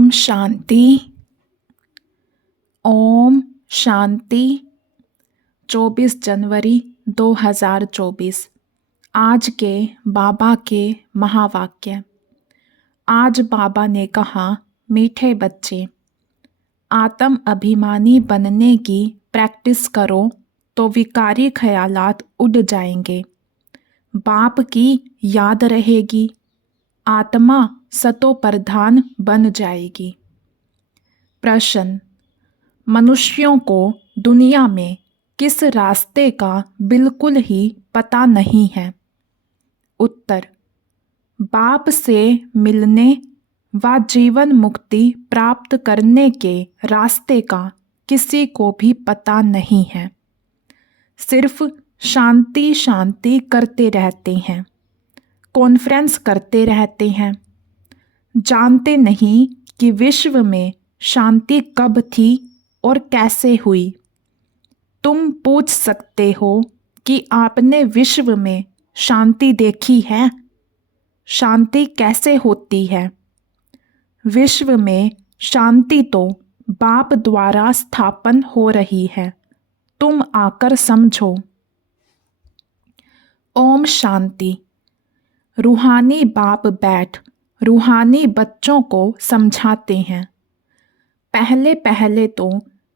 ओम शांति। ओम शांति। 24 जनवरी 2024 आज के बाबा के महावाक्य। आज बाबा ने कहा, मीठे बच्चे, आत्म अभिमानी बनने की प्रैक्टिस करो तो विकारी ख्यालात उड़ जाएंगे, बाप की याद रहेगी, आत्मा सतो प्रधान बन जाएगी। प्रश्न: मनुष्यों को दुनिया में किस रास्ते का बिल्कुल ही पता नहीं है? उत्तर: बाप से मिलने व जीवन मुक्ति प्राप्त करने के रास्ते का किसी को भी पता नहीं है। सिर्फ शांति शांति करते रहते हैं, कॉन्फ्रेंस करते रहते हैं, जानते नहीं कि विश्व में शांति कब थी और कैसे हुई। तुम पूछ सकते हो कि आपने विश्व में शांति देखी है? शांति कैसे होती है? विश्व में शांति तो बाप द्वारा स्थापन हो रही है, तुम आकर समझो। ओम शांति। रूहानी बाप बैठ रूहानी बच्चों को समझाते हैं। पहले पहले तो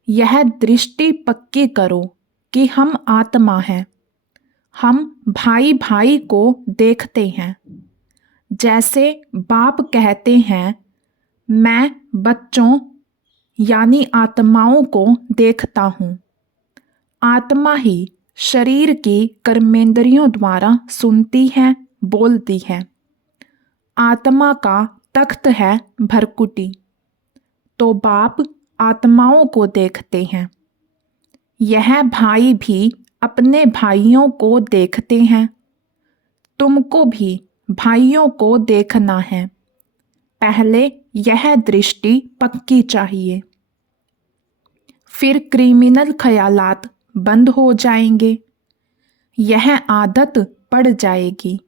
यह दृष्टि पक्की करो कि हम आत्मा हैं, हम भाई भाई को देखते हैं। जैसे बाप कहते हैं, मैं बच्चों यानी आत्माओं को देखता हूँ। आत्मा ही शरीर की कर्मेंद्रियों द्वारा सुनती है, बोलती है। आत्मा का तख्त है भरकुटी, तो बाप आत्माओं को देखते हैं। यह भाई भी अपने भाइयों को देखते हैं। तुमको भी भाइयों को देखना है। पहले यह दृष्टि पक्की चाहिए, फिर क्रिमिनल ख्यालात बंद हो जाएंगे। यह आदत पड़ जाएगी।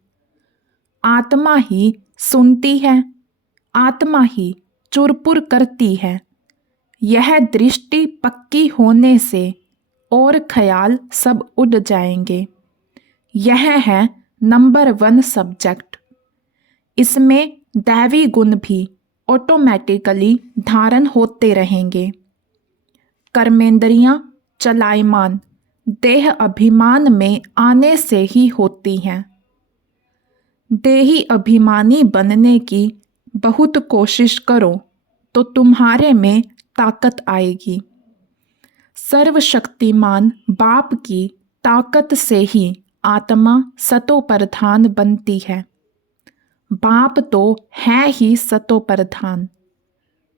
आत्मा ही सुनती है, आत्मा ही चुरपुर करती है। यह दृष्टि पक्की होने से और ख्याल सब उड़ जाएंगे। यह है नंबर 1 सब्जेक्ट। इसमें दैवी गुण भी ऑटोमेटिकली धारण होते रहेंगे। कर्मेंद्रियां चलायमान देह अभिमान में आने से ही होती हैं। देही अभिमानी बनने की बहुत कोशिश करो तो तुम्हारे में ताकत आएगी। सर्वशक्तिमान बाप की ताकत से ही आत्मा सतो प्रधान बनती है। बाप तो है ही सतो प्रधान।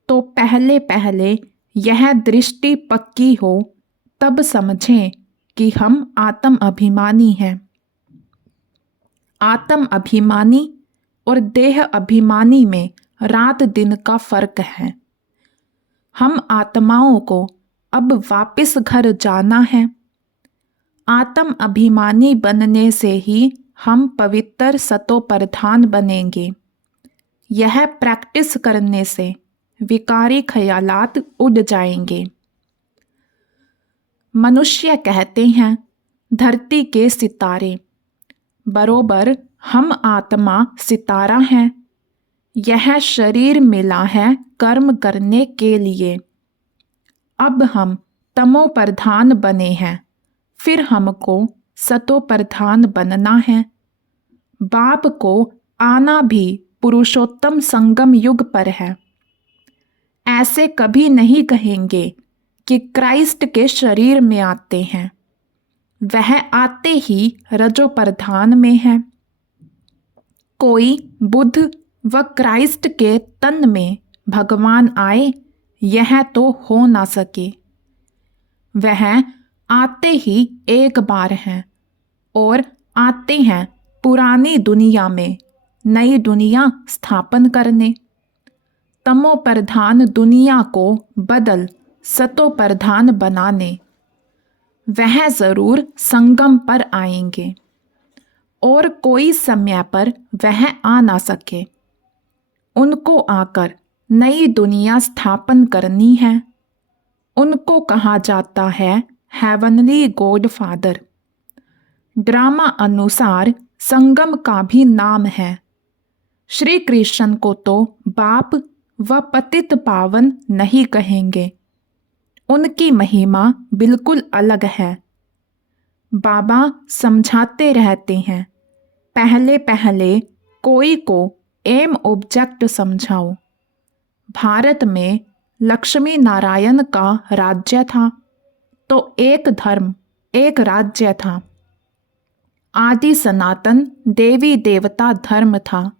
तो पहले पहले यह दृष्टि पक्की हो, तब समझें कि हम आत्म अभिमानी हैं। आत्म अभिमानी और देह अभिमानी में रात दिन का फर्क है। हम आत्माओं को अब वापस घर जाना है। आत्म अभिमानी बनने से ही हम पवित्र सतो प्रधान बनेंगे। यह प्रैक्टिस करने से विकारी ख्यालात उड़ जाएंगे। मनुष्य कहते हैं, धरती के सितारे, बरोबर हम आत्मा सितारा हैं। यह शरीर मिला है कर्म करने के लिए। अब हम तमो प्रधान बने हैं, फिर हमको सतो प्रधान बनना है। बाप को आना भी पुरुषोत्तम संगम युग पर है। ऐसे कभी नहीं कहेंगे कि क्राइस्ट के शरीर में आते हैं। वह आते ही रजो प्रधान में है। कोई बुद्ध व क्राइस्ट के तन में भगवान आए, यह तो हो ना सके। वह आते ही एक बार हैं और आते हैं पुरानी दुनिया में नई दुनिया स्थापन करने। तमो प्रधान दुनिया को बदल सतो प्रधान बनाने। वह जरूर संगम पर आएंगे और कोई समय पर वह आ ना सके। उनको आकर नई दुनिया स्थापन करनी है। उनको कहा जाता है हेवनली गॉड फादर। ड्रामा अनुसार संगम का भी नाम है। श्री कृष्ण को तो बाप व पतित पावन नहीं कहेंगे। उनकी महिमा बिल्कुल अलग है। बाबा समझाते रहते हैं, पहले पहले कोई को एम ऑब्जेक्ट समझाओ। भारत में लक्ष्मी नारायण का राज्य था, तो एक धर्म एक राज्य था। आदि सनातन देवी देवता धर्म था,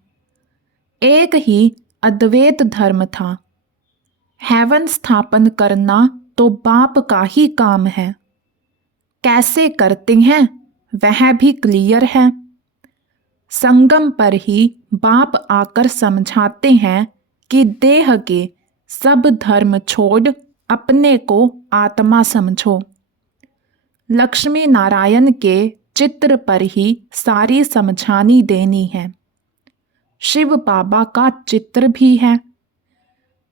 एक ही अद्वैत धर्म था। हेवन स्थापन करना तो बाप का ही काम है। कैसे करते हैं वह भी क्लियर है। संगम पर ही बाप आकर समझाते हैं कि देह के सब धर्म छोड़ अपने को आत्मा समझो। लक्ष्मी नारायण के चित्र पर ही सारी समझानी देनी है। शिव बाबा का चित्र भी है।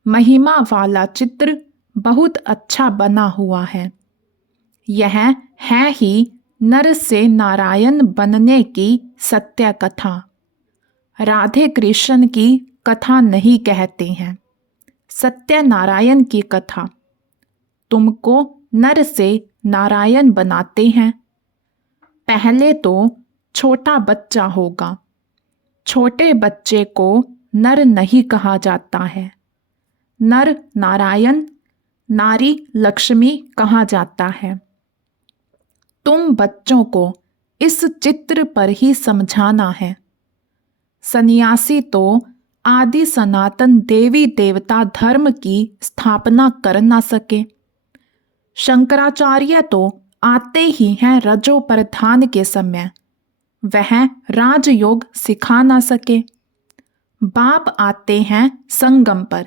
महिमा वाला चित्र बहुत अच्छा बना हुआ है। यह है ही नर से नारायण बनने की सत्य कथा। राधे कृष्ण की कथा नहीं कहते हैं, सत्यनारायण की कथा। तुमको नर से नारायण बनाते हैं। पहले तो छोटा बच्चा होगा। छोटे बच्चे को नर नहीं कहा जाता है। नर नारायण, नारी लक्ष्मी कहा जाता है। तुम बच्चों को इस चित्र पर ही समझाना है। सन्यासी तो आदि सनातन देवी देवता धर्म की स्थापना कर ना सके। शंकराचार्य तो आते ही हैं रजो प्रधान के समय, वह राजयोग सिखा ना सके। बाप आते हैं संगम पर,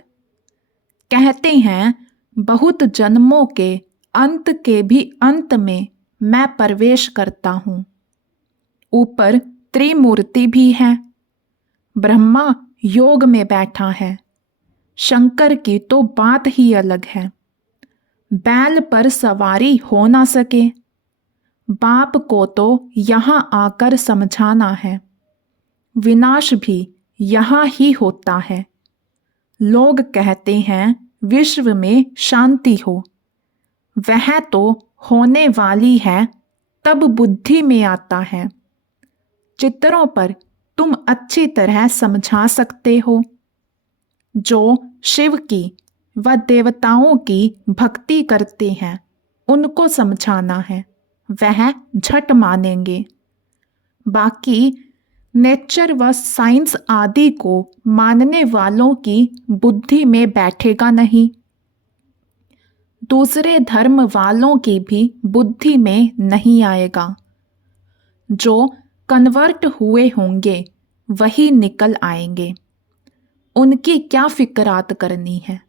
कहते हैं बहुत जन्मों के अंत के भी अंत में मैं प्रवेश करता हूँ। ऊपर त्रिमूर्ति भी है। ब्रह्मा योग में बैठा है। शंकर की तो बात ही अलग है। बैल पर सवारी हो ना सके। बाप को तो यहाँ आकर समझाना है। विनाश भी यहाँ ही होता है। लोग कहते हैं विश्व में शांति हो, वह तो होने वाली है, तब बुद्धि में आता है। चित्रों पर तुम अच्छी तरह समझा सकते हो। जो शिव की व देवताओं की भक्ति करते हैं उनको समझाना है, वह झट मानेंगे। बाकी नेचर व साइंस आदि को मानने वालों की बुद्धि में बैठेगा नहीं। दूसरे धर्म वालों की भी बुद्धि में नहीं आएगा। जो कन्वर्ट हुए होंगे वही निकल आएंगे। उनकी क्या फिक्रात करनी है।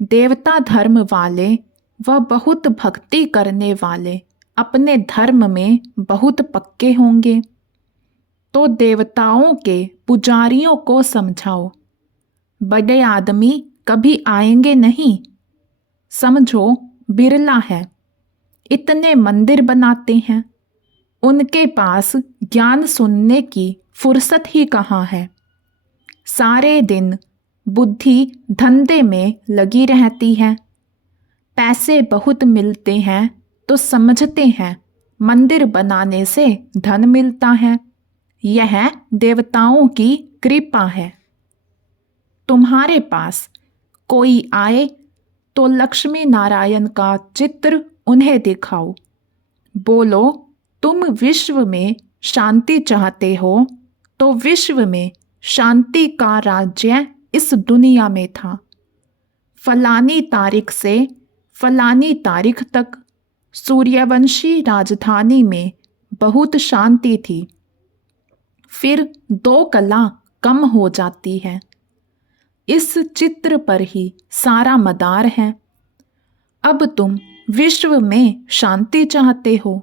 देवता धर्म वाले व बहुत भक्ति करने वाले अपने धर्म में बहुत पक्के होंगे, तो देवताओं के पुजारियों को समझाओ। बड़े आदमी कभी आएंगे नहीं। समझो बिरला है, इतने मंदिर बनाते हैं, उनके पास ज्ञान सुनने की फुर्सत ही कहाँ है। सारे दिन बुद्धि धंधे में लगी रहती है। पैसे बहुत मिलते हैं तो समझते हैं मंदिर बनाने से धन मिलता है। यह देवताओं की कृपा है। तुम्हारे पास कोई आए तो लक्ष्मी नारायण का चित्र उन्हें दिखाओ। बोलो तुम विश्व में शांति चाहते हो तो विश्व में शांति का राज्य इस दुनिया में था। फलानी तारीख से फलानी तारीख तक सूर्यवंशी राजधानी में बहुत शांति थी। फिर 2 कला कम हो जाती है। इस चित्र पर ही सारा मदार है। अब तुम विश्व में शांति चाहते हो,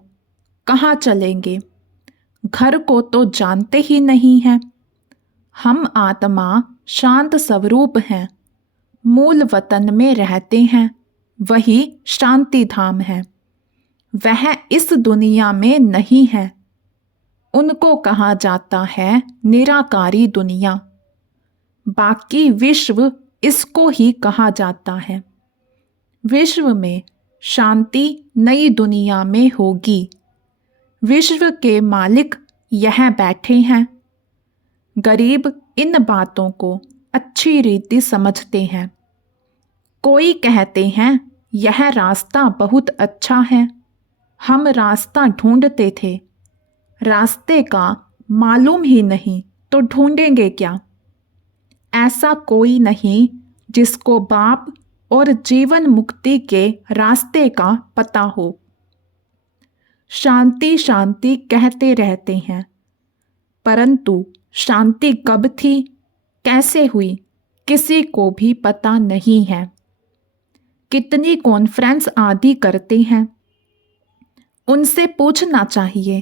कहाँ चलेंगे? घर को तो जानते ही नहीं हैं। हम आत्मा शांत स्वरूप हैं। मूल वतन में रहते हैं वही शांति धाम है। वह इस दुनिया में नहीं है। उनको कहा जाता है निराकारी दुनिया। बाकी विश्व इसको ही कहा जाता है। विश्व में शांति नई दुनिया में होगी। विश्व के मालिक यह बैठे हैं। गरीब इन बातों को अच्छी रीति समझते हैं। कोई कहते हैं यह रास्ता बहुत अच्छा है, हम रास्ता ढूंढते थे, रास्ते का मालूम ही नहीं तो ढूंढेंगे क्या। ऐसा कोई नहीं जिसको बाप और जीवन मुक्ति के रास्ते का पता हो। शांति शांति कहते रहते हैं, परंतु शांति कब थी, कैसे हुई, किसी को भी पता नहीं है। कितनी कॉन्फ्रेंस आदि करते हैं। उनसे पूछना चाहिए,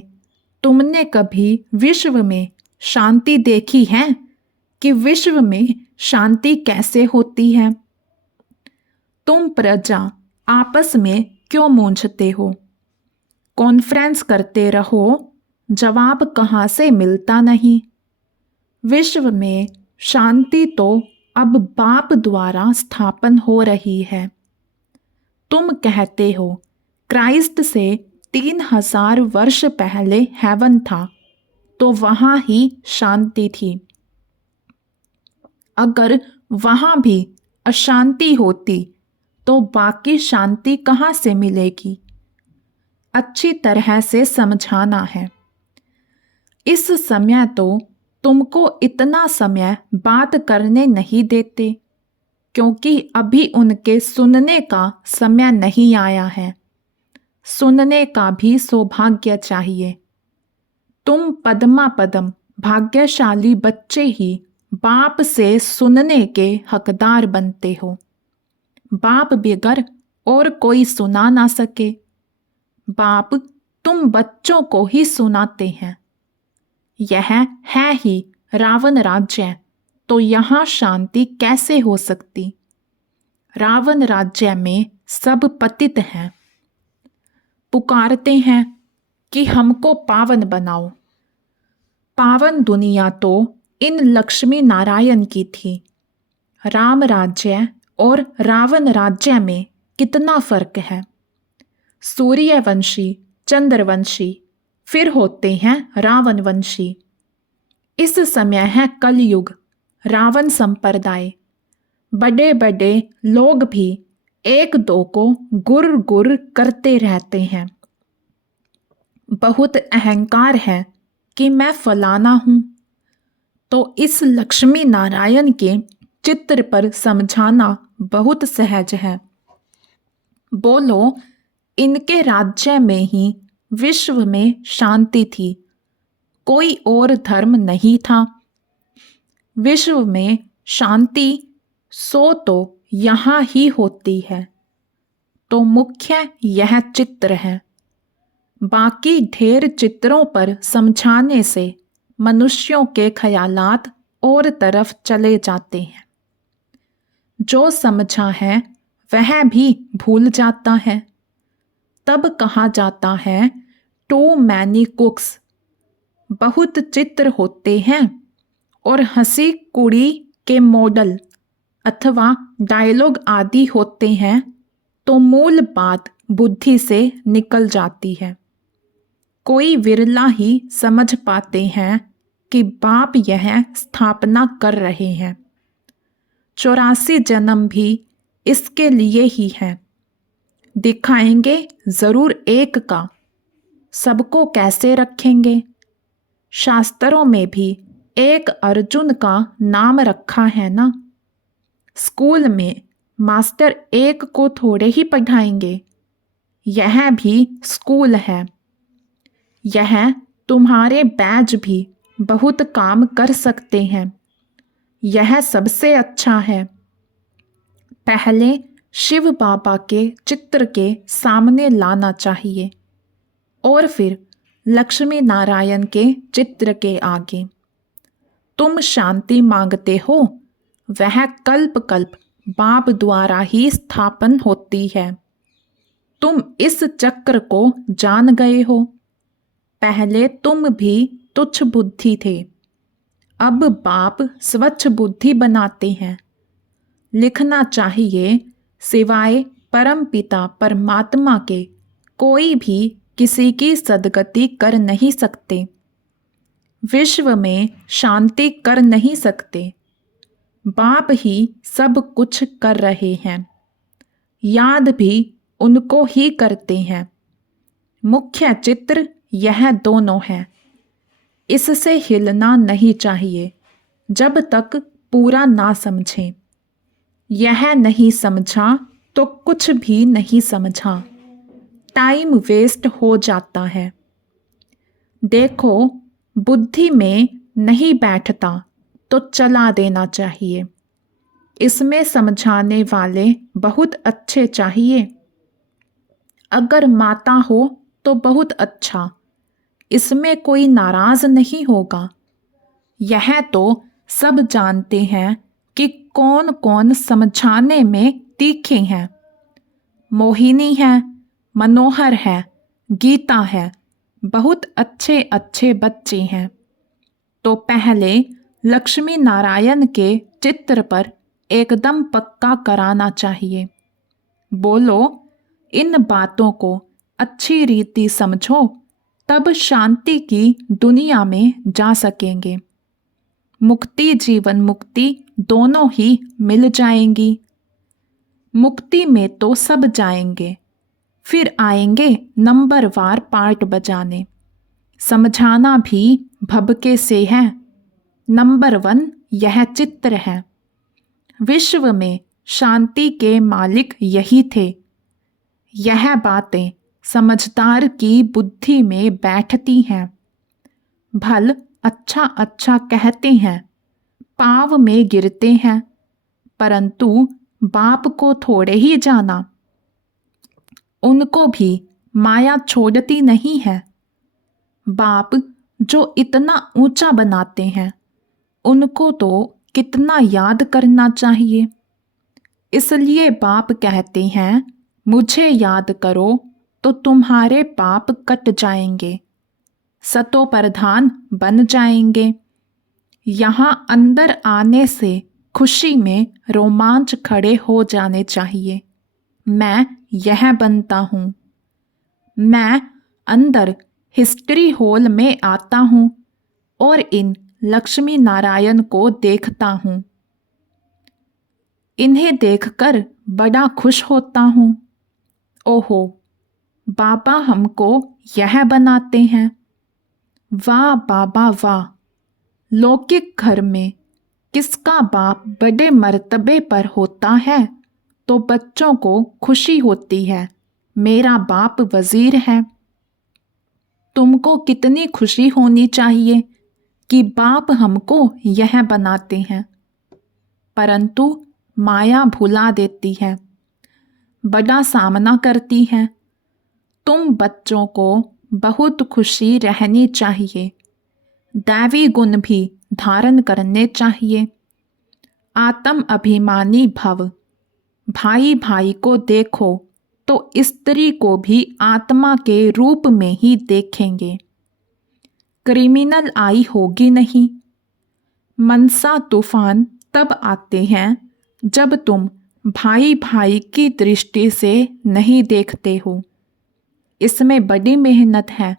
तुमने कभी विश्व में शांति देखी है कि विश्व में शांति कैसे होती है। तुम प्रजा आपस में क्यों मूंझते हो। कॉन्फ्रेंस करते रहो, जवाब कहाँ से मिलता नहीं। विश्व में शांति तो अब बाप द्वारा स्थापन हो रही है। तुम कहते हो क्राइस्ट से 3000 वर्ष पहले हेवन था, तो वहाँ ही शांति थी। अगर वहाँ भी अशांति होती तो बाकी शांति कहाँ से मिलेगी। अच्छी तरह से समझाना है। इस समय तो तुमको इतना समय बात करने नहीं देते, क्योंकि अभी उनके सुनने का समय नहीं आया है। सुनने का भी सौभाग्य चाहिए। तुम पद्मा पदम भाग्यशाली बच्चे ही बाप से सुनने के हकदार बनते हो। बाप बगैर और कोई सुना ना सके। बाप तुम बच्चों को ही सुनाते हैं। यह है ही रावण राज्य, तो यहाँ शांति कैसे हो सकती। रावण राज्य में सब पतित हैं। पुकारते हैं कि हमको पावन बनाओ। पावन दुनिया तो इन लक्ष्मी नारायण की थी। राम राज्य और रावण राज्य में कितना फर्क है। सूर्यवंशी, चंद्रवंशी, फिर होते हैं रावण वंशी। इस समय है कलयुग, रावण संप्रदाय। बड़े बड़े लोग भी एक दो को गुर गुर करते रहते हैं। बहुत अहंकार है कि मैं फलाना हूँ, तो इस लक्ष्मी नारायण के चित्र पर समझाना बहुत सहज है। बोलो, इनके राज्य में ही विश्व में शांति थी, कोई और धर्म नहीं था। विश्व में शांति सो तो यहाँ ही होती है, तो मुख्य यह चित्र है। बाकी ढेर चित्रों पर समझाने से मनुष्यों के ख्यालात और तरफ चले जाते हैं। जो समझा है वह भी भूल जाता है। तब कहा जाता है टू मैनी कुक्स। बहुत चित्र होते हैं और हंसी कुड़ी के मॉडल अथवा डायलॉग आदि होते हैं, तो मूल बात बुद्धि से निकल जाती है। कोई विरला ही समझ पाते हैं कि बाप यह स्थापना कर रहे हैं। 84 जन्म भी इसके लिए ही है। दिखाएंगे जरूर एक का, सबको कैसे रखेंगे। शास्त्रों में भी एक अर्जुन का नाम रखा है ना। स्कूल में मास्टर एक को थोड़े ही पढ़ाएंगे। यह भी स्कूल है। यह तुम्हारे बैज भी बहुत काम कर सकते हैं। यह सबसे अच्छा है। पहले शिव बाबा के चित्र के सामने लाना चाहिए और फिर लक्ष्मी नारायण के चित्र के आगे। तुम शांति मांगते हो, वह कल्प कल्प बाप द्वारा ही स्थापन होती है। तुम इस चक्र को जान गए हो। पहले तुम भी तुच्छ बुद्धि थे, अब बाप स्वच्छ बुद्धि बनाते हैं। लिखना चाहिए, सिवाय परमपिता परमात्मा के कोई भी किसी की सद्गति कर नहीं सकते, विश्व में शांति कर नहीं सकते। बाप ही सब कुछ कर रहे हैं, याद भी उनको ही करते हैं। मुख्य चित्र यह दोनों है। इससे हिलना नहीं चाहिए जब तक पूरा ना समझें। यह नहीं समझा तो कुछ भी नहीं समझा, टाइम वेस्ट हो जाता है। देखो, बुद्धि में नहीं बैठता तो चला देना चाहिए। इसमें समझाने वाले बहुत अच्छे चाहिए। अगर माता हो तो बहुत अच्छा, इसमें कोई नाराज नहीं होगा। यह तो सब जानते हैं कि कौन कौन समझाने में तीखे हैं। मोहिनी है, मनोहर है, गीता है, बहुत अच्छे अच्छे बच्चे हैं। तो पहले लक्ष्मी नारायण के चित्र पर एकदम पक्का कराना चाहिए। बोलो, इन बातों को अच्छी रीति समझो, तब शांति की दुनिया में जा सकेंगे। मुक्ति जीवन मुक्ति दोनों ही मिल जाएंगी। मुक्ति में तो सब जाएंगे, फिर आएंगे नंबरवार पार्ट बजाने। समझाना भी भबके से है। नंबर 1 यह चित्र है। विश्व में शांति के मालिक यही थे। यह बातें समझदार की बुद्धि में बैठती हैं। भल अच्छा अच्छा कहते हैं, पाँव में गिरते हैं, परंतु बाप को थोड़े ही जाना। उनको भी माया छोड़ती नहीं है। बाप जो इतना ऊंचा बनाते हैं, उनको तो कितना याद करना चाहिए। इसलिए बाप कहते हैं, मुझे याद करो तो तुम्हारे पाप कट जाएंगे, सतो प्रधान बन जाएंगे। यहाँ अंदर आने से खुशी में रोमांच खड़े हो जाने चाहिए। मैं यह बनता हूँ। मैं अंदर हिस्ट्री हॉल में आता हूँ और इन लक्ष्मी नारायण को देखता हूँ। इन्हें देखकर बड़ा खुश होता हूँ। ओहो, बाबा हमको यह बनाते हैं। वाह बाबा वाह। लौकिक घर में किसका बाप बड़े मर्तबे पर होता है तो बच्चों को खुशी होती है, मेरा बाप वजीर है। तुमको कितनी खुशी होनी चाहिए कि बाप हमको यह बनाते हैं। परंतु माया भुला देती है, बड़ा सामना करती है। तुम बच्चों को बहुत खुशी रहनी चाहिए। दैवी गुण भी धारण करने चाहिए। आत्म अभिमानी भव। भाई भाई को देखो तो स्त्री को भी आत्मा के रूप में ही देखेंगे। क्रिमिनल आई होगी नहीं। मनसा तूफान तब आते हैं जब तुम भाई भाई की दृष्टि से नहीं देखते हो। इसमें बड़ी मेहनत है,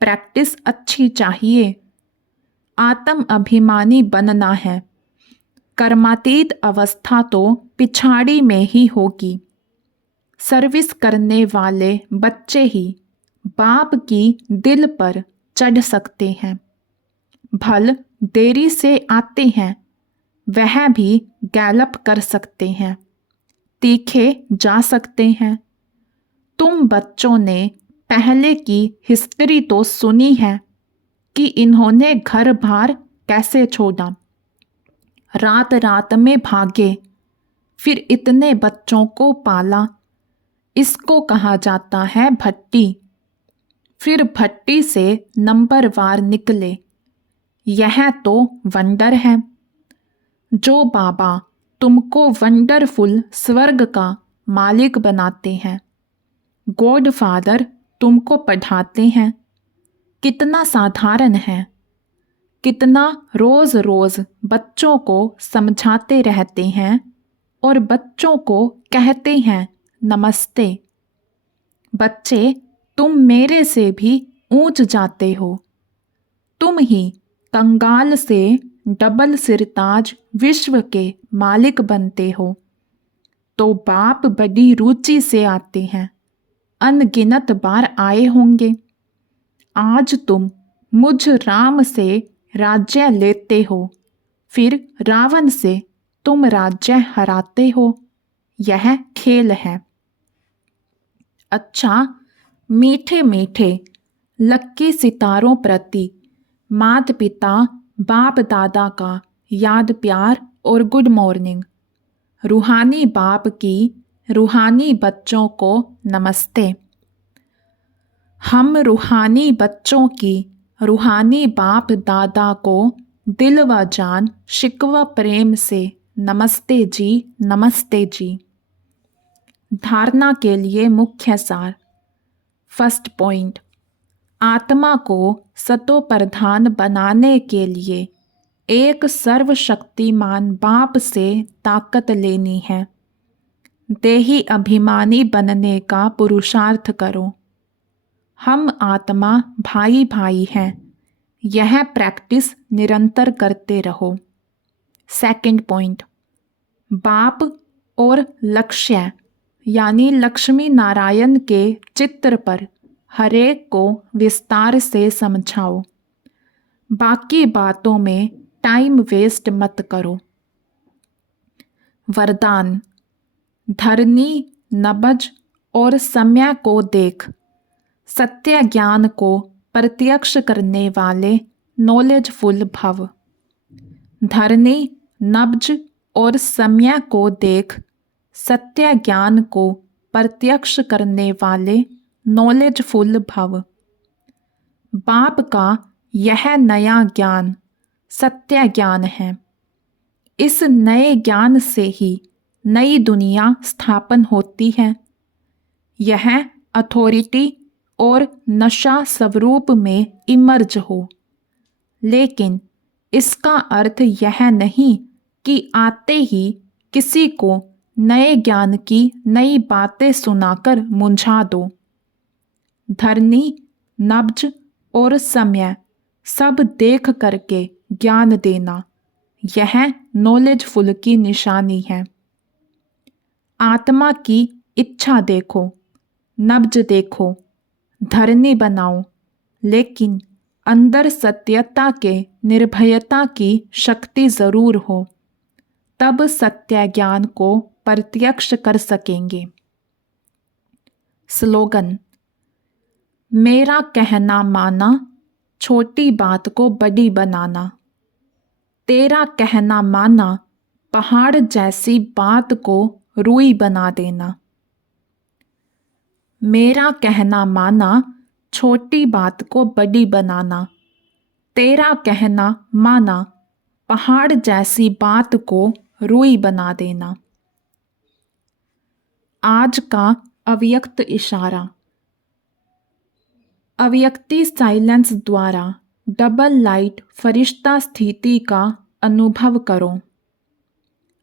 प्रैक्टिस अच्छी चाहिए। आत्म अभिमानी बनना है। कर्मातीत अवस्था तो पिछाड़ी में ही होगी। सर्विस करने वाले बच्चे ही बाप की दिल पर चढ़ सकते हैं। भल देरी से आते हैं, वह भी गैलप कर सकते हैं, तीखे जा सकते हैं। तुम बच्चों ने पहले की हिस्ट्री तो सुनी है कि इन्होंने घर बार कैसे छोड़ा, रात रात में भागे, फिर इतने बच्चों को पाला। इसको कहा जाता है भट्टी। फिर भट्टी से नंबरवार निकले। यह तो वंडर है। जो बाबा तुमको वंडरफुल स्वर्ग का मालिक बनाते हैं। गॉड फादर तुमको पढ़ाते हैं। कितना साधारण है। कितना रोज रोज बच्चों को समझाते रहते हैं और बच्चों को कहते हैं नमस्ते। बच्चे, तुम मेरे से भी ऊंच जाते हो। तुम ही कंगाल से डबल सिरताज विश्व के मालिक बनते हो। तो बाप बड़ी रुचि से आते हैं। अनगिनत बार आए होंगे। आज तुम मुझ राम से राज्य लेते हो, फिर रावण से तुम राज्य हराते हो। यह खेल है। अच्छा, मीठे मीठे लक्की सितारों प्रति माता पिता बाप दादा का याद प्यार और गुड मॉर्निंग। रूहानी बाप की रूहानी बच्चों को नमस्ते। हम रूहानी बच्चों की रूहानी बाप दादा को दिल व जान शिकवा प्रेम से नमस्ते जी, नमस्ते जी। धारणा के लिए मुख्य सार। फर्स्ट पॉइंट, आत्मा को सतो प्रधान बनाने के लिए एक सर्वशक्तिमान बाप से ताकत लेनी है। देही अभिमानी बनने का पुरुषार्थ करो। हम आत्मा भाई भाई हैं। यह प्रैक्टिस निरंतर करते रहो। सेकंड पॉइंट, बाप और लक्ष्य यानी लक्ष्मी नारायण के चित्र पर हरेक को विस्तार से समझाओ। बाकी बातों में टाइम वेस्ट मत करो। वरदान, धरनी नबज और समय को देख सत्य ज्ञान को प्रत्यक्ष करने वाले नॉलेजफुल भव। धरनी नब्ज और समय को देख सत्य ज्ञान को प्रत्यक्ष करने वाले नॉलेजफुल भव। बाप का यह नया ज्ञान सत्य ज्ञान है। इस नए ज्ञान से ही नई दुनिया स्थापन होती है। यह अथॉरिटी और नशा स्वरूप में इमर्ज हो। लेकिन इसका अर्थ यह नहीं कि आते ही किसी को नए ज्ञान की नई बातें सुनाकर मुंझा दो। धरनी नब्ज और समय सब देख करके ज्ञान देना, यह नॉलेजफुल की निशानी है। आत्मा की इच्छा देखो, नब्ज देखो, धरनी बनाओ, लेकिन अंदर सत्यता के निर्भयता की शक्ति जरूर हो। तब सत्य ज्ञान को प्रत्यक्ष कर सकेंगे। स्लोगन, मेरा कहना माना, छोटी बात को बड़ी बनाना। तेरा कहना माना, पहाड़ जैसी बात को रुई बना देना। मेरा कहना माना, छोटी बात को बड़ी बनाना। तेरा कहना माना, पहाड़ जैसी बात को रुई बना देना। आज का अव्यक्त इशारा। अव्यक्ति साइलेंस द्वारा डबल लाइट फरिश्ता स्थिति का अनुभव करो।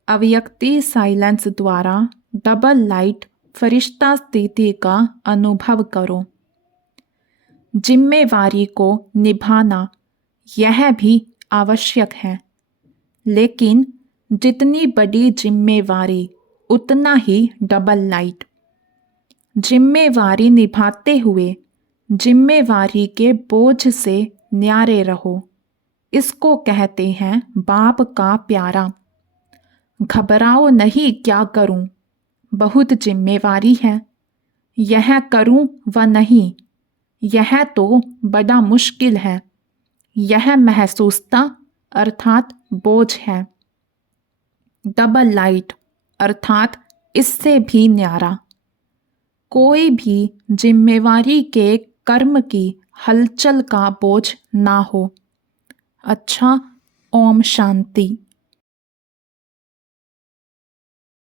अव्यक्ति साइलेंस द्वारा डबल लाइट फरिश्ता स्थिति का अनुभव करो। जिम्मेवारी को निभाना यह भी आवश्यक है, लेकिन जितनी बड़ी जिम्मेवारी उतना ही डबल लाइट। जिम्मेवारी निभाते हुए जिम्मेवारी के बोझ से न्यारे रहो। इसको कहते हैं बाप का प्यारा। घबराओ नहीं, क्या करूं, बहुत जिम्मेवारी है। यह करूं व नहीं, यह तो बड़ा मुश्किल है। यह महसूसता अर्थात बोझ है। डबल लाइट अर्थात इससे भी न्यारा। कोई भी जिम्मेवारी के कर्म की हलचल का बोझ ना हो। अच्छा, ओम शांति।